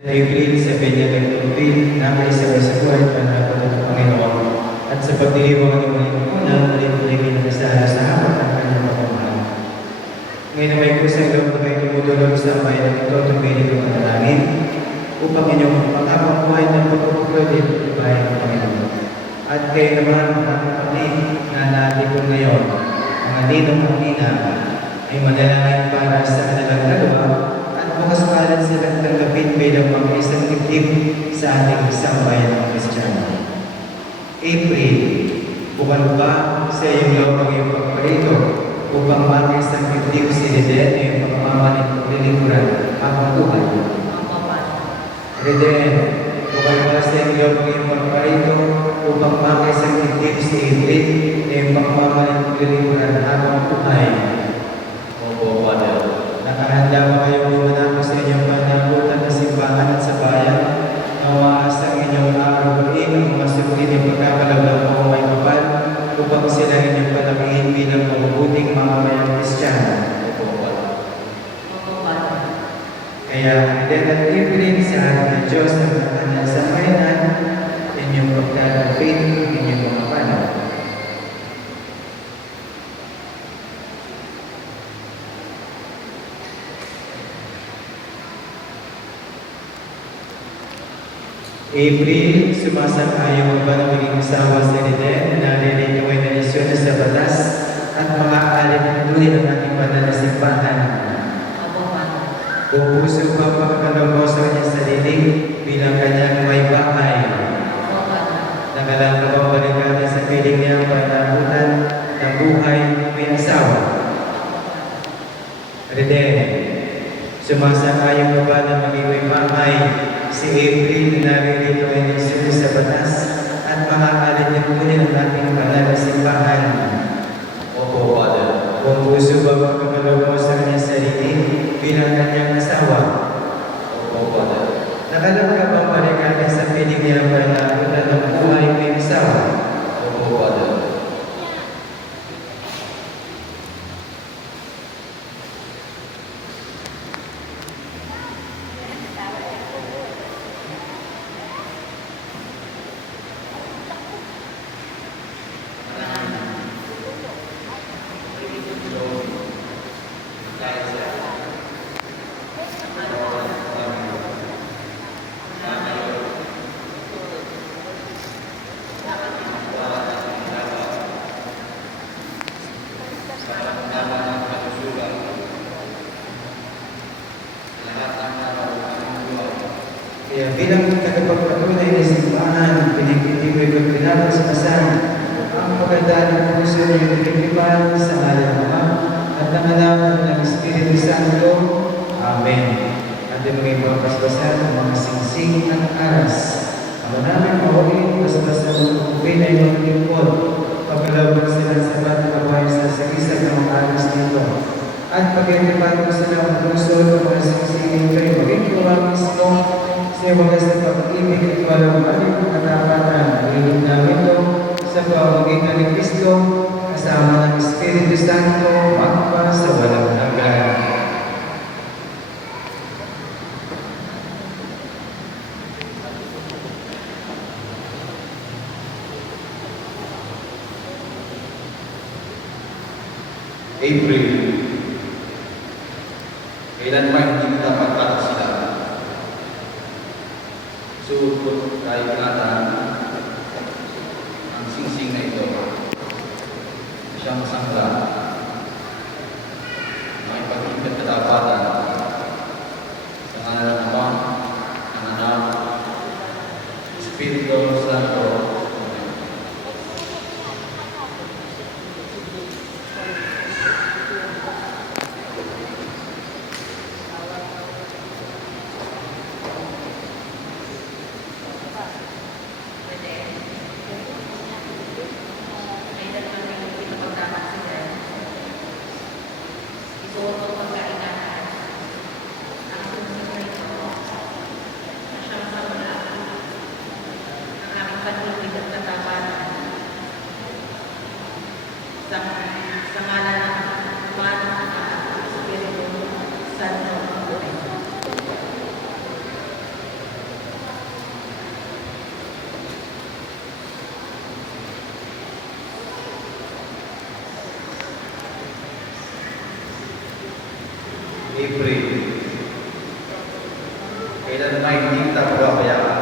April 7 niya nagtupil na may sabay sa buhay para ng Panginoon at sa pagdiriwang ng mga una, ulit-ulit kinakasala sa hapat ng kanyang pagmamahal. Ngayon na may kusang loob na kayo tumutulog sa bayan ng ito at tumili ng manalangin upang inyong panghabang buhay ng pagpupulit ng bayan ng Panginoon. At kayo naman mga kapatid na natin ngayon, mga ninong at nina ay manalangin para sa kanilang dalawa at makasakalan silang tanggapin bilang mga isang dibdib sa ating isang bayan ng Kristiyano. April, bukan ba sa iyong loob ang iyong pagparito upang mga isang dibdib si Reden na iyong pagmamalit ng lilikuran at matuhan? Reden, bukan ba sa iyong loob ang iyong pagparito upang mga isang dibdib si April na iyong pagmamalit ng lilikuran habang buhay? Opo, Father. Nakahanda ba kayong lumanako sa inyong panagutan na simbahan at sa bayan na umaasang inyong aarabuin ang mga sulit ng pagkakalaw ng pamamay kapal upang sila inyong palakihin bilang mabubuting mga mayang Kristiyano? Opo, Father. Kaya din at libre sa ating ng Diyos ang kanyang sambayanan, inyong pagkakapit, inyong mga panaw. April, sumasang-ayon ba na maging asawa si Reden na nalilito ay nalisyon na sa batas at mga alip na tuloy ng ating banal na simbahan? Opo, Father. Kung puso ba pagkakalaw mo sa kanyang sarili bilang kanyang may bahay? Opo, Father. Nagalang ka ba balikatan sa piling niya panagutan ng buhay may asawa? Reden, sumasang-ayon ka ba na maging may bahay si April na naririto ay nasunod sa batas at mga alip na tuloy ng ating banal na simbahan? Opo, Father. Kung puso ba pagkakalaw mo sa kanyang sarili bilang kanyang asawa? Opo, Father. Nakalang ka bang balikatan sa piling niya panagutan ng buhay may asawa? Opo, Father. Kaya bilang tagapagpatunay ng simbahan, pinagtitiboy ko pinapaspasan ang pagkadaan ng puso niyong nagkikipan sa ngalan ng Ama at ng Anak at ng Espiritu Santo. Amen. At yung mga ipapaspasan ng mga singsing at aras. Ang namin mawagin, paspasan ng kupin ay mga lingkod. Pagkalawag sila sa ba't kabahay sa sagisag ng mga aras nito. At pag-ikipan mo sila ang puso ng mga singsingin kayo, maging kuwang mismo sa wagas na pag-ibig at walang balik at tapatan. Nagiging namin ito sa pamamagitan ni Kristo kasama ng Espiritu Santo magpa sa walang hanggan. April. Kailan pa hindi mo dapat sila? Suot kahit ingatan ang singsing na ito. Siyang sangla. May pag-ibig katapatan sa ngalan ng Ama, ng Anak, Espiritu Santo. Sa ngalan ng Ama, ng Anak, Espiritu Santo. April. Kailan may hindi kita pababayaan.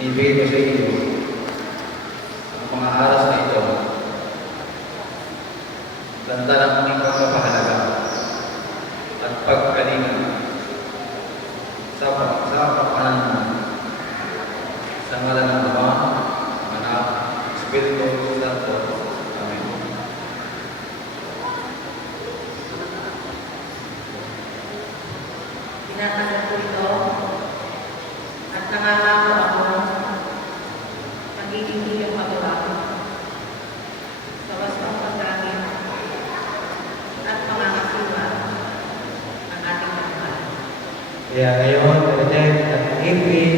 Binibigay ko sa inyo ang mga aras na ito. Tanda ng aming pagpapahalaga at pagkalinga sa pagpapakanan mo. Sa ngalan ng Ama, Anak, Espiritu Santo. Amen. Tinatanggap ko ito at nangangako ako magiging iyong magawa sa wastong pagdamit at pangangasiwa ng ating pagmamahal. Kaya ngayon, Bernadette at April,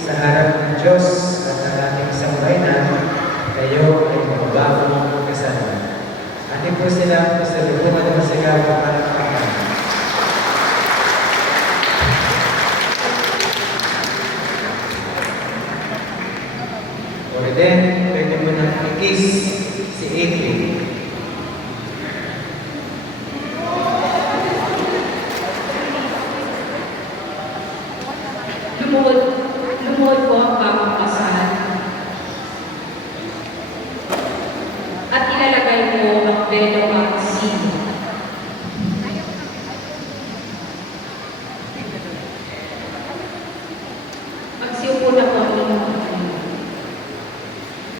sa harap ng Diyos at ng ating sambayanan, kayo ay magbagong kasama. Atin po sila sa lubungan ng sigaw para pagkakas. O then, pwede mo nang i-kiss si April. Lumuhod po ang bagong kasal. At ilalagay mo ang velo